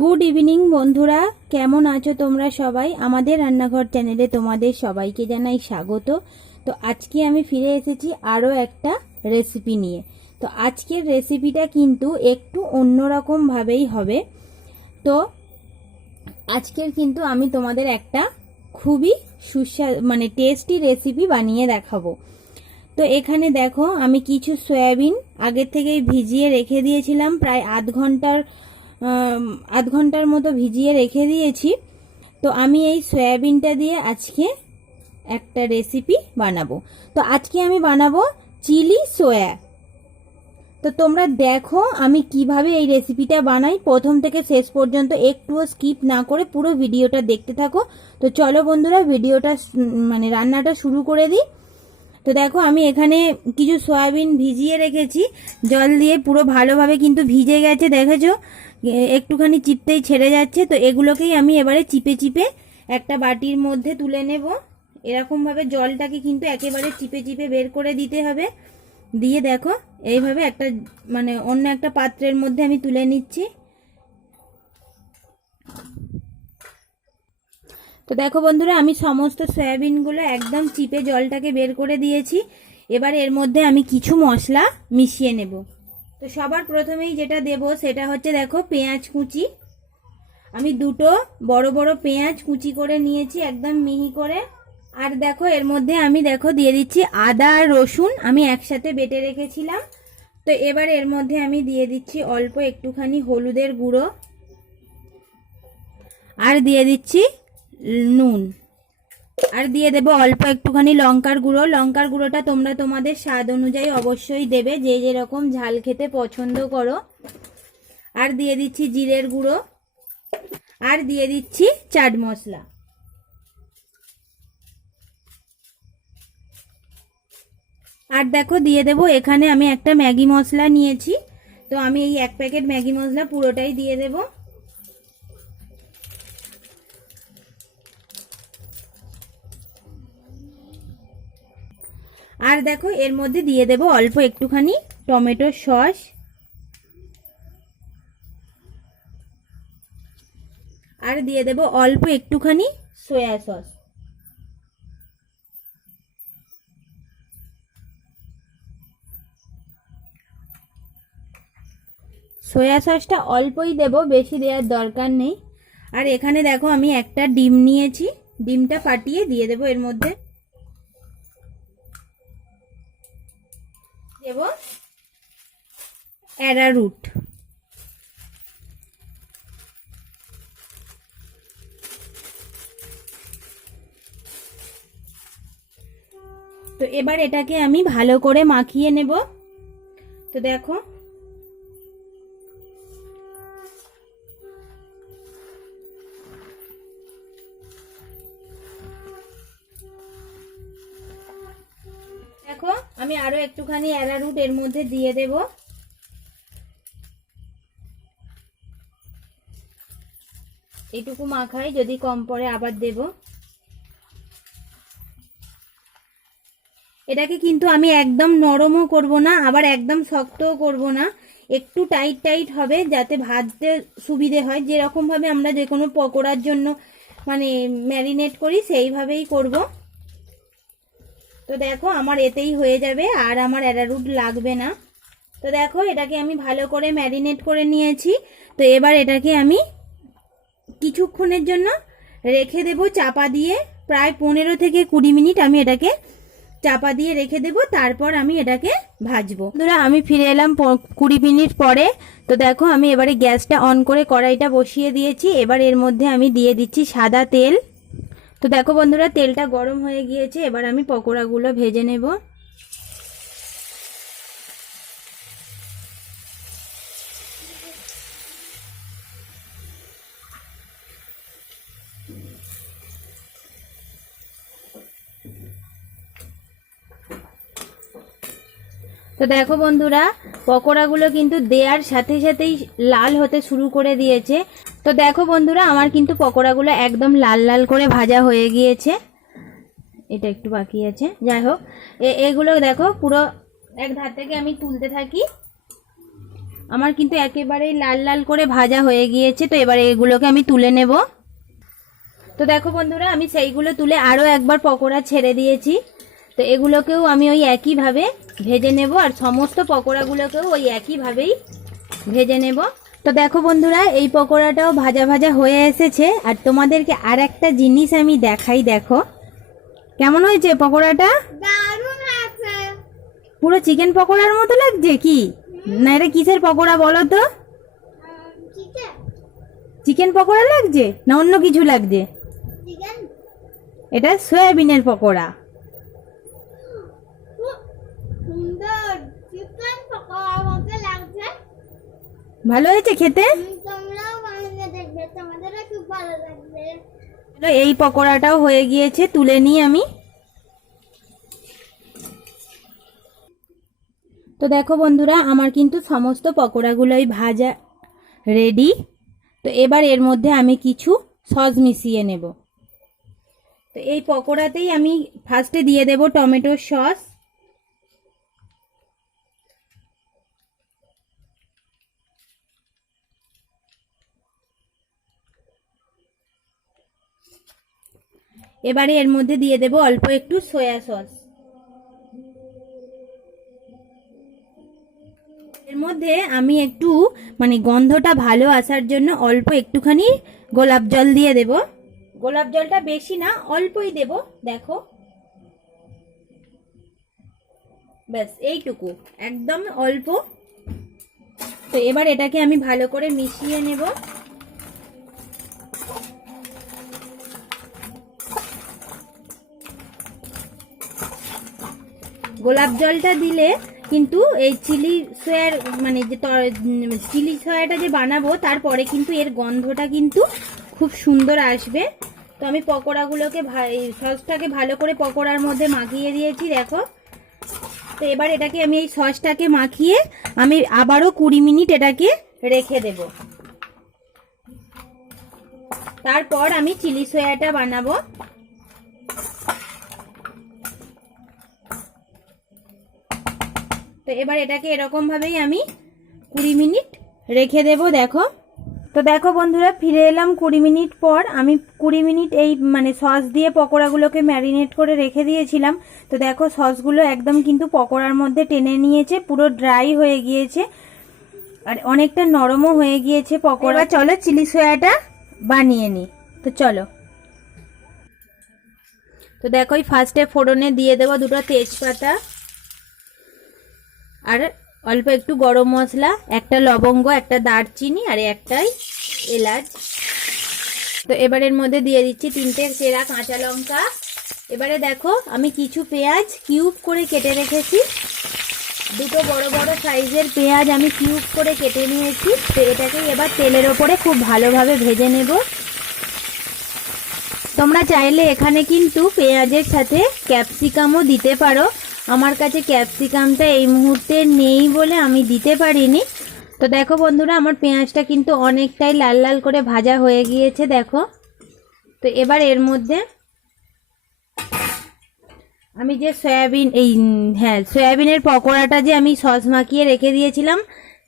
Good evening বন্ধুরা, কেমন আছো তোমরা সবাই? আমাদের রান্নাঘর চ্যানেলে তোমাদের সবাইকে জানাই স্বাগত। তো আজকে আমি ফিরে এসেছি আরও একটা রেসিপি নিয়ে। তো আজকের রেসিপিটা কিন্তু একটু অন্যরকম ভাবেই হবে। তো আজকের কিন্তু আমি তোমাদের একটা খুবই মানে টেস্টি রেসিপি বানিয়ে দেখাবো। তো এখানে দেখো, আমি কিছু সয়াবিন আগের থেকেই ভিজিয়ে রেখে দিয়েছিলাম, প্রায় আধ ঘন্টার মতো ভিজিয়ে রেখে দিয়েছি। তো আমি এই সয়াবিনটা দিয়ে আজকে একটা রেসিপি বানাবো। তো আজকে আমি বানাবো চিলি সোয়া। তো তোমরা দেখো আমি কিভাবে এই রেসিপিটা বানাই, প্রথম থেকে শেষ পর্যন্ত একটুও স্কিপ না করে পুরো ভিডিওটা দেখতে থাকো। তো চলো বন্ধুরা, ভিডিওটা মানে রান্নাটা শুরু করে দিই। তো দেখো, আমি এখানে কিছু সয়াবিন ভিজিয়ে রেখেছি জল দিয়ে, পুরো ভালোভাবে কিন্তু ভিজে গেছে, দেখেছো একটুখানি চিপতেই ছেড়ে যাচ্ছে। তো এগুলোকেই আমি এবারে চিপে চিপে একটা বাটির মধ্যে তুলে নেব। এরকমভাবে জলটাকে কিন্তু একেবারে চিপে চিপে বের করে দিতে হবে। দিয়ে দেখো এইভাবে একটা মানে অন্য একটা পাত্রের মধ্যে আমি তুলে নিচ্ছি। তো দেখো বন্ধুরা, আমি সমস্ত সয়াবিনগুলো একদম চিপে জলটাকে বের করে দিয়েছি। এবার এর মধ্যে আমি কিছু মশলা মিশিয়ে নেব। তো সবার প্রথমেই যেটা দেব সেটা হচ্ছে, দেখো, পেঁয়াজ কুচি। আমি দুটো বড় বড় পেঁয়াজ কুচি করে নিয়েছি একদম মিহি করে। আর দেখো এর মধ্যে আমি দিয়ে দিচ্ছি আদা আর রসুন, আমি একসাথে বেটে রেখেছিলাম। তো এবার এর মধ্যে আমি দিয়ে দিচ্ছি অল্প একটুখানি হলুদের গুঁড়ো, আর দিয়ে দিচ্ছি নুন, আর দিয়ে দেবো অল্প একটুখানি লঙ্কার গুঁড়ো। লঙ্কার গুঁড়োটা তোমরা তোমাদের স্বাদ অনুযায়ী অবশ্যই দেবে, যে যেরকম ঝাল খেতে পছন্দ করো। আর দিয়ে দিচ্ছি জিরের গুঁড়ো, আর দিয়ে দিচ্ছি চাট মশলা। আর দেখো দিয়ে দেবো, এখানে আমি একটা ম্যাগি মশলা নিয়েছি। তো আমি এই এক প্যাকেট ম্যাগি মশলা পুরোটাই দিয়ে দেবো। আর দেখো এর মধ্যে দিয়ে দেব অল্প একটুখানি টমেটো সস, আর দিয়ে দেব অল্প একটুখানি সয়া সস। সয়া সসটা অল্পই দেব, বেশি দেওয়ার দরকার নেই। আর এখানে দেখো আমি একটা ডিম নিয়েছি, ডিমটা ফাটিয়ে দিয়ে দেব এর মধ্যে। দেব অ্যারারুট। তো এবার এটাকে আমি ভালো করে মাখিয়ে নেব। তো দেখো দেখো আমি আরো একটুখানি অ্যারারুট এর মধ্যে দিয়ে দেব। এইটুকু মাখাই, যদি কম পড়ে আবার দেব। এটাকে কিন্তু আমি একদম নরমও করব না, আবার একদম শক্তও করব না, একটু টাইট টাইট হবে, যাতে ভাজতে সুবিধে হয়। যেরকম ভাবে আমরা যে কোনো পকোড়ার জন্য মানে ম্যারিনেট করি সেইভাবেই করব। তো দেখো আমার এতেই হয়ে যাবে, আর আমার অ্যারারুট লাগবে না। তো দেখো এটাকে আমি ভালো করে ম্যারিনেট করে নিয়েছি। তো এবার এটাকে আমি কিছুক্ষণের জন্য রেখে দেব চাপা দিয়ে, প্রায় 15 থেকে 20 মিনিট আমি এটাকে চাপা দিয়ে রেখে দেব, তারপর আমি এটাকে ভাজবো। বন্ধুরা, আমি ফিরে এলাম 20 মিনিট পরে। তো দেখো আমি এবারে গ্যাসটা অন করে কড়াইটা বসিয়ে দিয়েছি। এবার এর মধ্যে আমি দিয়ে দিচ্ছি সাদা তেল। তো দেখো বন্ধুরা, তেলটা গরম হয়ে গিয়েছে, এবার আমি পকোড়াগুলো ভেজে নেব। তো দেখো বন্ধুরা, পকোড়াগুলো কিন্তু দেওয়ার সাথে সাথেই লাল হতে শুরু করে দিয়েছে। তো দেখো বন্ধুরা, আমার কিন্তু পকোড়াগুলো একদম লাল লাল করে ভাজা হয়ে গিয়েছে। এটা একটু বাকি আছে, যাই হোক। এগুলো দেখো পুরো এক ধার থেকে আমি তুলতে থাকি। আমার কিন্তু একেবারেই লাল লাল করে ভাজা হয়ে গিয়েছে। তো এবারে এগুলোকে আমি তুলে নেব। তো দেখো বন্ধুরা, আমি সেইগুলো তুলে আরও একবার পকোড়া ছেড়ে দিয়েছি। তো এগুলোকেও আমি ওই একইভাবে ভেজে নেব, আর সমস্ত পকোড়াগুলোকেও ওই একইভাবেই ভেজে নেব। তো দেখো বন্ধুরা, এই পকোড়াটাও ভাজা ভাজা হয়ে এসেছে। আর তোমাদেরকে আর একটা জিনিস আমি দেখাই, দেখো কেমন হয়েছে পকোড়াটা। দারুণ আছে, পুরো চিকেন পকোড়ার মতো লাগছে। কি না, এটা কিসের পকোড়া বলো তো? চিকেন চিকেন পকোড়া লাগছে না অন্য কিছু লাগছে? চিকেন এটা সয়াবিনের পকোড়া। সুন্দর চিকেন পকোড়ার মতো লাগছে। ভালো হয়েছে খেতে। তোমরাও বানিয়ে দেখবে, তোমাদেরও খুব ভালো লাগবে। এই পকোড়াটাও হয়ে গিয়েছে, তুলে নিই আমি। তো দেখো বন্ধুরা, আমার কিন্তু সমস্ত পকোড়াগুলোই ভাজা রেডি। তো এবার এর মধ্যে আমি কিছু সস মিশিয়ে নেব। তো এই পকোড়াতেই আমি ফার্স্টে দিয়ে দেব টমেটোর সস। এবারে এর মধ্যে দিয়ে দেব অল্প একটু সয়া সস। এর মধ্যে আমি একটু মানে গন্ধটা ভালো আসার জন্য অল্প একটুখানি গোলাপ জল দিয়ে দেব। গোলাপ জলটা বেশি না, অল্পই দেব, দেখো ব্যাস এইটুকু, একদম অল্প। তো এবার এটাকে আমি ভালো করে মিশিয়ে নেব। গোলাপ জলটা দিলে কিন্তু এই চিলি সয়ার মানে যে চিলি সয়াটা যে বানাবো তারপরে কিন্তু এর গন্ধটা কিন্তু খুব সুন্দর আসবে। তো আমি পকোড়াগুলোকে সসটাকে ভালো করে পকোড়ার মধ্যে মাখিয়ে দিয়েছি, দেখো। তো এবার এটাকে আমি এই সসটাকে মাখিয়ে আমি আবারও 20 মিনিট এটাকে রেখে দেব। তারপর আমি চিলি সয়াটা বানাবো। তো এবার এটাকে এরকম ভাবেই আমি 20 মিনিট রেখে দেব, দেখো। তো দেখো বন্ধুরা, ফিরে এলাম 20 মিনিট পর। আমি 20 মিনিট এই মানে সস দিয়ে পকোড়াগুলোকে ম্যারিনেট করে রেখে দিয়েছিলাম। তো দেখো সসগুলো একদম কিন্তু পকোড়ার মধ্যে টেনে নিয়েছে, পুরো ড্রাই হয়ে গিয়েছে আর অনেকটা নরমও হয়ে গিয়েছে পকোড়া। চলো চিলি সয়াটা বানিয়ে নিই। তো চলো। তো দেখো ফার্স্টে ফোড়নে দিয়ে দেবো 2টো তেজপাতা আর অল্প একটু গরম মশলা, একটা লবঙ্গ, একটা দারচিনি আর একটাই এলাচ। তো এবারের মধ্যে দিয়ে দিচ্ছি 3টে চেরা কাঁচা লঙ্কা। এবারে দেখো আমি কিছু পেঁয়াজ কিউব করে কেটে রেখেছি, 2টো বড় বড় সাইজের পেঁয়াজ আমি কিউব করে কেটে নিয়েছি। তো এটাকে এবার তেলের ওপরে খুব ভালোভাবে ভেজে নেব। তোমরা চাইলে এখানে কিন্তু পেঁয়াজের সাথে ক্যাপসিকামও দিতে পারো। আমার কাছে ক্যাপসিকামটা এই মুহূর্তে নেই বলে আমি দিতে পারিনি। তো দেখো বন্ধুরা, আমার পেঁয়াজটা কিন্তু অনেকটাই লাল লাল করে ভাজা হয়ে গিয়েছে, দেখো। তো এবার এর মধ্যে আমি যে সয়াবিনের পকোড়াটা যে আমি সস মাখিয়ে রেখে দিয়েছিলাম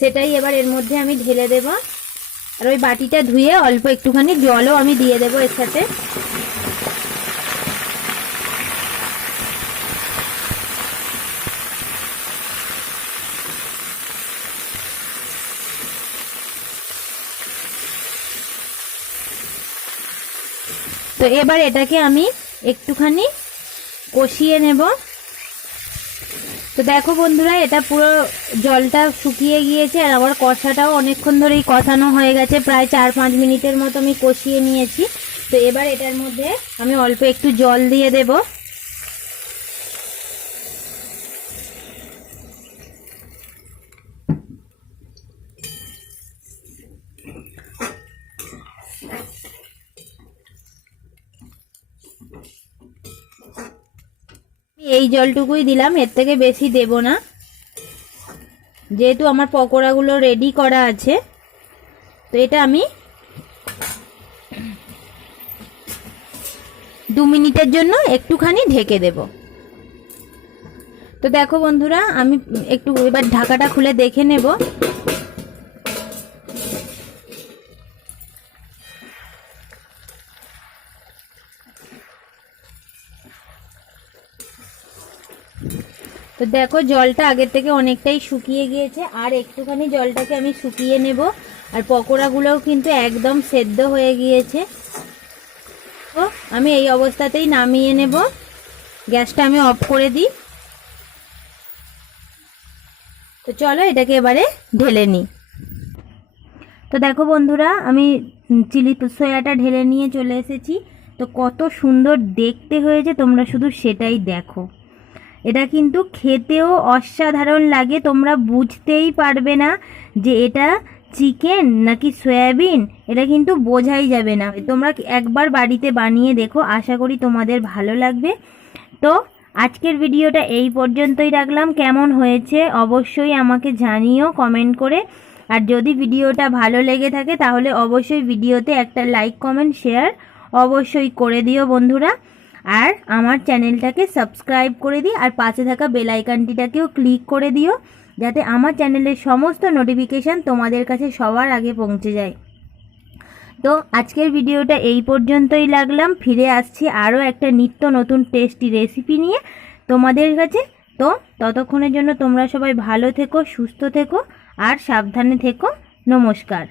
সেটাই এবার এর মধ্যে আমি ঢেলে দেব। আর ওই বাটিটা ধুয়ে অল্প একটুখানি জলও আমি দিয়ে দেবো এর সাথে। তো এবার এটাকে আমি একটুখানি কষিয়ে নেব। তো দেখো বন্ধুরা, এটা পুরো জলটা শুকিয়ে গিয়েছে আর আমার কষাটাও অনেকক্ষণ ধরেই কষানো হয়ে গেছে, প্রায় 4-5 মিনিটের মতো আমি কষিয়ে নিয়েছি। তো এবার এটার মধ্যে আমি অল্প একটু জল দিয়ে দেব। এই জলটুকুই দিলাম, এর থেকে বেশি দেব না, যেহেতু আমার পকোড়াগুলো রেডি করা আছে। তো এটা আমি 2 মিনিটের জন্য একটুখানি ঢেকে দেব। তো দেখো বন্ধুরা, আমি একটু এবার ঢাকাটা খুলে দেখে নেব। তো দেখো জলটা আগের থেকে অনেকটাই শুকিয়ে গিয়েছে, আর একটুখানি জলটাকে আমি শুকিয়ে নেব। আর পকোড়াগুলোও কিন্তু একদম সেদ্ধ হয়ে গিয়েছে। তো আমি এই অবস্থাতেই নামিয়ে নেব। গ্যাসটা আমি অফ করে দিই। তো চলো এটাকে এবারে ঢেলে নিই। তো দেখো বন্ধুরা, আমি চিলি সয়াটা ঢেলে নিয়ে চলে এসেছি। তো কত সুন্দর দেখতে হয়েছে, তোমরা শুধু সেটাই দেখো। এটা কিন্তু খেতেও অসাধারণ লাগে, তোমরা বুঝতেই পারবে না যে এটা চিকেন নাকি সয়াবিন, এটা কিন্তু বোঝাই যাবে না। তোমরা একবার বাড়িতে বানিয়ে দেখো, আশা করি তোমাদের ভালো লাগবে। তো আজকের ভিডিওটা এই পর্যন্তই রাখলাম। কেমন হয়েছে অবশ্যই আমাকে জানিও কমেন্ট করে। আর যদি ভিডিওটা ভালো লেগে থাকে তাহলে অবশ্যই ভিডিওতে একটা লাইক কমেন্ট শেয়ার অবশ্যই করে দিও বন্ধুরা। আর আমার চ্যানেলটাকে সাবস্ক্রাইব করে দিই, আর পাশে থাকা বেল আইকনটিটাকেও ক্লিক করে দিও, যাতে আমার চ্যানেলের সমস্ত নোটিফিকেশান তোমাদের কাছে সবার আগে পৌঁছে যায়। তো আজকের ভিডিওটা এই পর্যন্তই রাখলাম। ফিরে আসছি আরও একটা নিত্য নতুন টেস্টি রেসিপি নিয়ে তোমাদের কাছে। তো ততক্ষণের জন্য তোমরা সবাই ভালো থেকো, সুস্থ থেকো আর সাবধানে থেকো। নমস্কার।